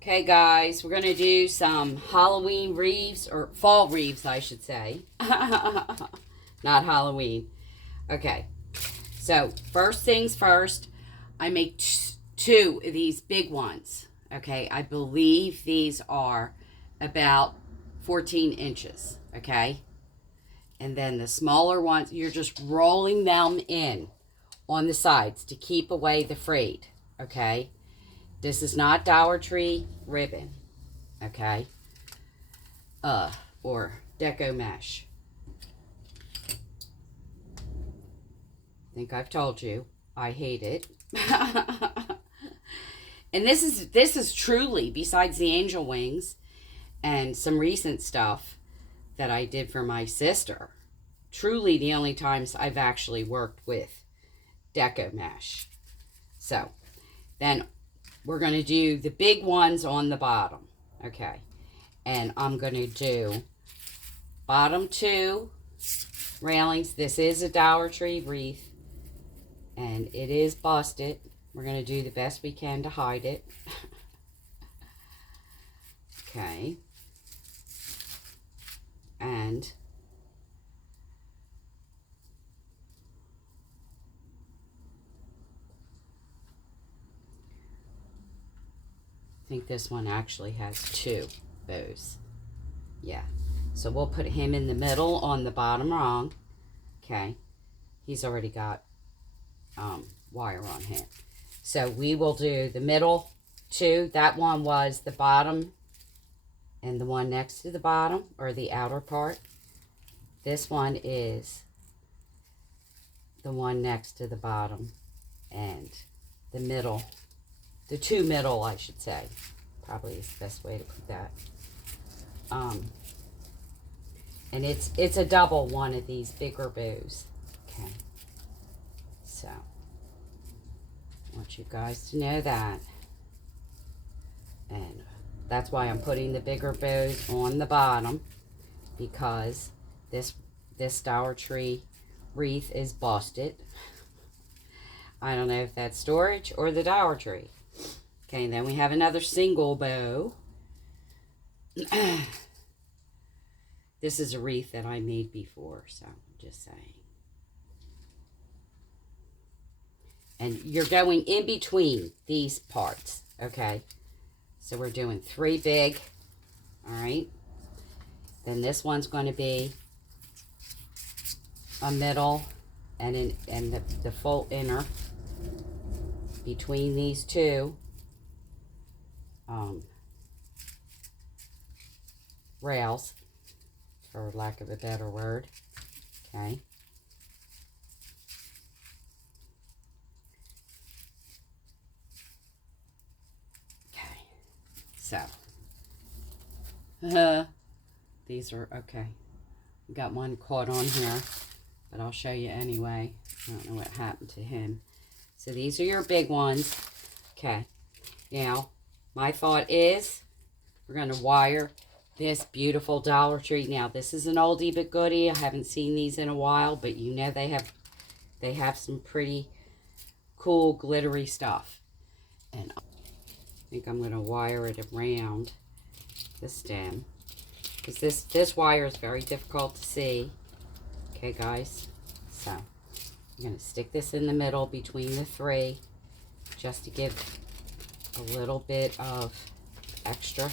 Okay, guys, we're going to do some Halloween wreaths, or fall wreaths, I should say. Not Halloween. Okay, so first things first, I make two of these big ones. Okay, I believe these are about 14 inches. Okay, and then the smaller ones, you're just rolling them in on the sides to keep away the frayed. Okay. This is not Dollar Tree ribbon, okay? Or deco mesh. I think I've told you I hate it. And this is truly, besides the angel wings and some recent stuff that I did for my sister, truly the only times I've actually worked with deco mesh. So then we're going to do the big ones on the bottom. Okay. And I'm going to do bottom two railings. This is a Dollar Tree wreath. And it is busted. We're going to do the best we can to hide it. Okay. And I think this one actually has two bows. Yeah. So we'll put him in the middle on the bottom rung. Okay. He's already got wire on him. So we will do the middle two. That one was the bottom and the one next to the bottom, or the outer part. This one is the one next to the bottom and the middle. The two middle, I should say. Probably is the best way to put that. And it's a double one of these bigger bows. Okay. So, I want you guys to know that. And that's why I'm putting the bigger bows on the bottom, because this Dollar Tree wreath is busted. I don't know if that's storage or the Dollar Tree. Okay, and then we have another single bow. This is a wreath that I made before, so I'm just saying. And you're going in between these parts, okay? So we're doing three big, all right? Then this one's going to be a middle and the full inner between these two. Rails, for lack of a better word. Okay. Okay. So, these are okay. Got one caught on here, but I'll show you anyway. I don't know what happened to him. So these are your big ones. Okay. Now, my thought is we're going to wire this beautiful Dollar Tree. Now, this is an oldie but goodie. I haven't seen these in a while, but you know they have some pretty cool glittery stuff. And I think I'm going to wire it around the stem, because this wire is very difficult to see. Okay, guys. So, I'm going to stick this in the middle between the three, just to give a little bit of extra.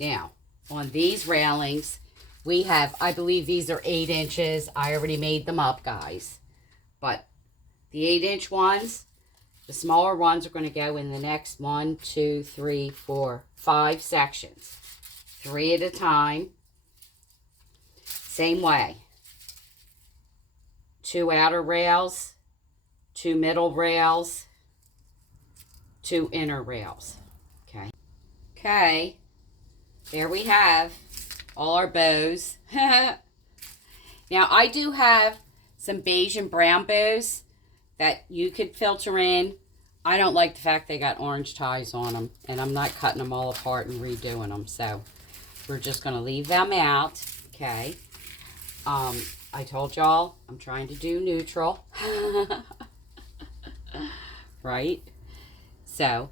Now, on these railings, we have, I believe these are 8 inches. I already made them up, guys. But the 8-inch ones, the smaller ones are going to go in the next 1, 2, 3, 4, 5 sections. 3 at a time. Same way. 2 outer rails, 2 middle rails, 2 inner rails. Okay. Okay. There we have all our bows. Now, I do have some beige and brown bows that you could filter in. I don't like the fact they got orange ties on them, and I'm not cutting them all apart and redoing them, so we're just going to leave them out. Okay. I told y'all I'm trying to do neutral. Right? So,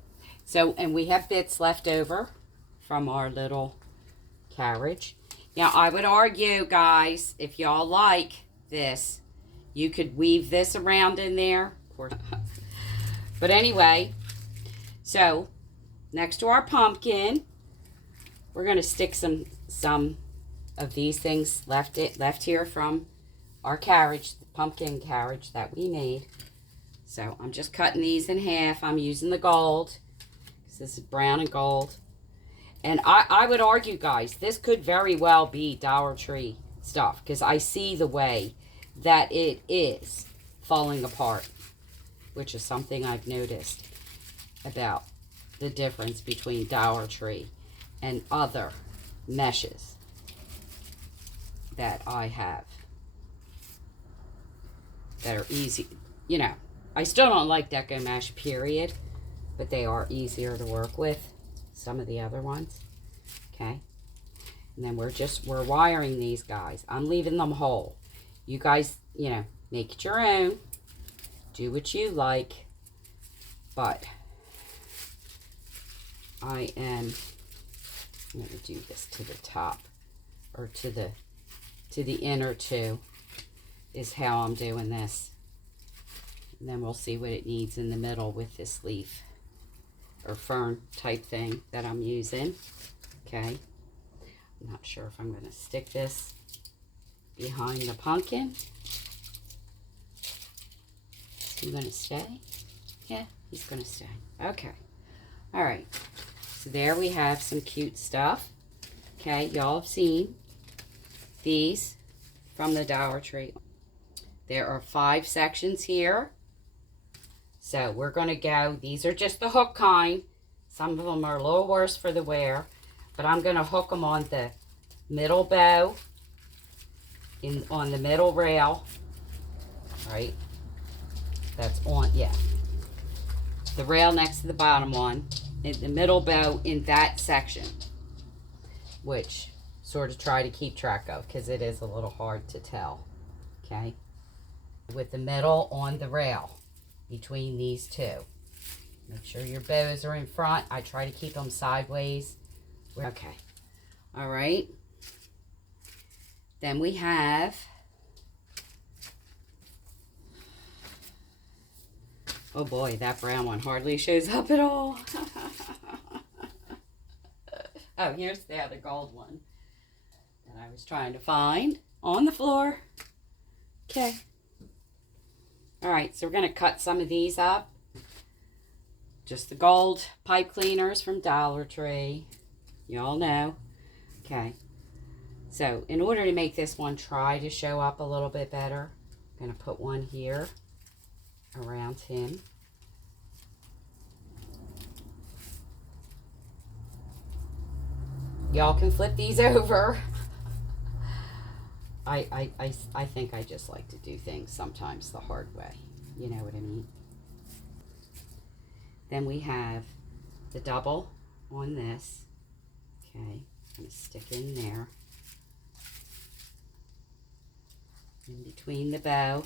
So, and we have bits left over from our little carriage. Now, I would argue, guys, if y'all like this, you could weave this around in there. But anyway, so next to our pumpkin, we're going to stick some of these things left here from our carriage, the pumpkin carriage that we made. So I'm just cutting these in half. I'm using the gold, because this is brown and gold. And I would argue, guys, this could very well be Dollar Tree stuff, because I see the way that it is falling apart, which is something I've noticed about the difference between Dollar Tree and other meshes that I have that are easy. You know, I still don't like Deco Mesh, period, but they are easier to work with, some of the other ones. Okay, and then we're wiring these, guys. I'm leaving them whole. You guys, you know, make it your own, do what you like, but I'm going to do this to the top, or to the inner two is how I'm doing this. And then we'll see what it needs in the middle with this leaf or fern type thing that I'm using. Okay. I'm not sure if I'm going to stick this behind the pumpkin. Is he going to stay? Yeah, he's going to stay. Okay. All right. So there we have some cute stuff. Okay, y'all have seen these from the Dollar Tree. There are 5 sections here. So we're going to go, these are just the hook kind. Some of them are a little worse for the wear, but I'm going to hook them on the middle bow, on the middle rail, right? That's on, yeah. The rail next to the bottom one, in the middle bow in that section, which sort of try to keep track of, because it is a little hard to tell. Okay, with the middle on the rail between these two. Make sure your bows are in front. I try to keep them sideways. Okay, all right. Then we have, oh boy, that brown one hardly shows up at all. Oh, here's the other gold one that I was trying to find on the floor. Okay. All right, so we're going to cut some of these up. Just the gold pipe cleaners from Dollar Tree. You all know. Okay. So in order to make this one try to show up a little bit better, I'm going to put one here around him. Y'all can flip these over. I think I just like to do things sometimes the hard way. You know what I mean? Then we have the double on this. Okay, I'm going to stick in there. In between the bow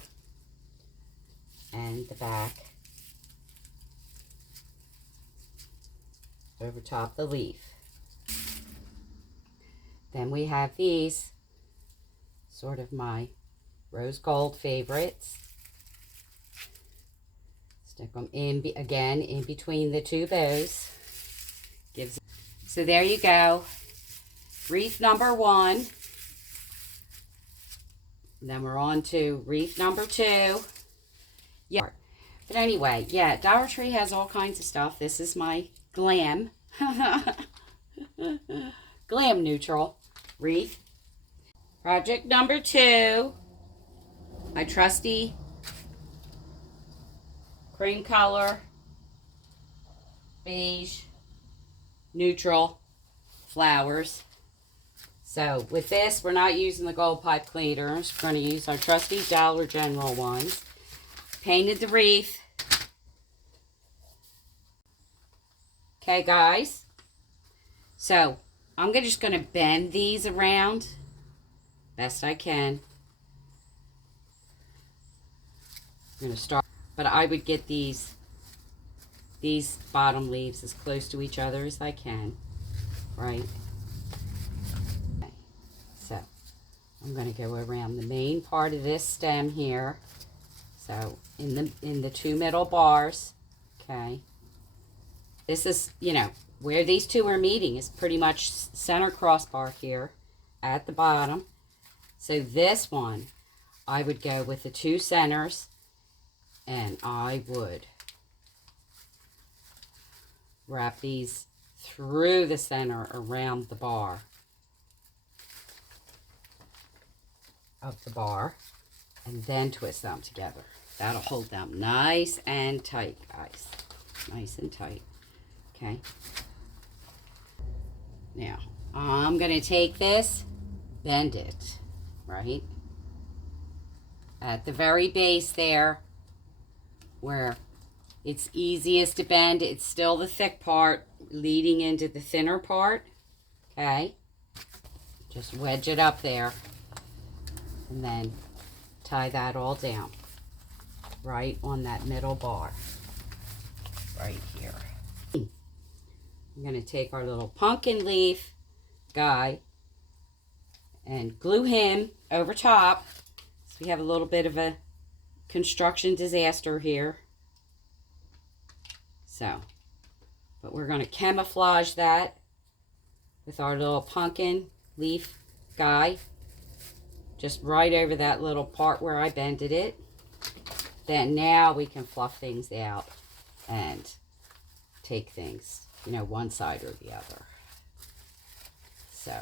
and the back. Over top the leaf. Then we have these, sort of my rose gold favorites. Stick them in, again, in between the two bows. So there you go. Wreath number 1. Then we're on to wreath number 2. Yeah. But anyway, yeah, Dollar Tree has all kinds of stuff. This is my glam. Glam neutral wreath. Project number 2. My trusty cream color, beige, neutral flowers. So with this, we're not using the gold pipe cleaners. We're going to use our trusty Dollar General ones. Painted the wreath. Okay, guys. So I'm just going to bend these around best I can. I'm going to start, but I would get these these bottom leaves as close to each other as I can, right? Okay. So I'm going to go around the main part of this stem here. So in the two middle bars, okay. This is, you know, where these two are meeting is pretty much center crossbar here at the bottom. So this one, I would go with the two centers, and I would wrap these through the center around the bar of the bar, and then twist them together. That'll hold them nice and tight, guys. Nice and tight. Okay. Now, I'm going to take this, bend it, right? At the very base there, where it's easiest to bend, it's still the thick part leading into the thinner part. Okay. Just wedge it up there. And then tie that all down. Right on that middle bar. Right here. I'm going to take our little pumpkin leaf guy and glue him over top. So we have a little bit of a construction disaster here. So, but we're going to camouflage that with our little pumpkin leaf guy. Just right over that little part where I bended it. Then now we can fluff things out and take things, you know, one side or the other. So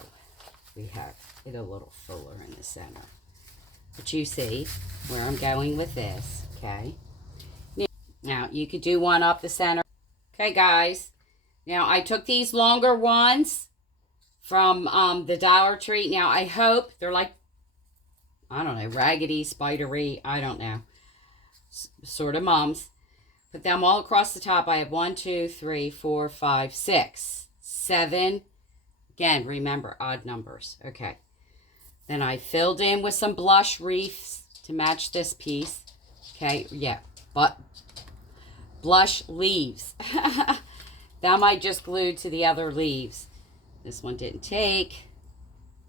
we have it a little fuller in the center. But you see where I'm going with this, okay? Now you could do one up the center. Okay, guys. Now I took these longer ones from the Dollar Tree. Now I hope they're like, I don't know, raggedy, spidery, I don't know. Sort of mums. Put them all across the top. I have 1, 2, 3, 4, 5, 6, 7. Again, remember, odd numbers. Okay. Then I filled in with some blush wreaths to match this piece. Okay, yeah, but blush leaves. Them I just glued to the other leaves. This one didn't take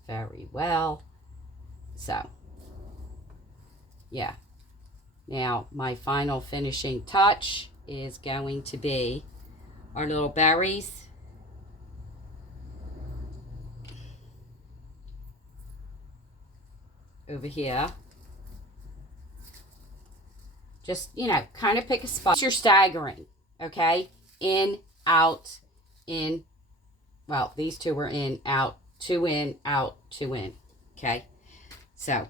very well. So, yeah. Now, my final finishing touch is going to be our little berries. Over here. Just, you know, kind of pick a spot. You're staggering, okay? In, out, in. Well, these two were in, out, two in, out, two in. Okay? So,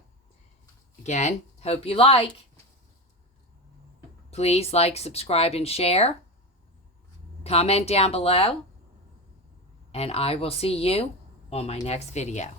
again, hope you like. Please like, subscribe, and share. Comment down below. And I will see you on my next video.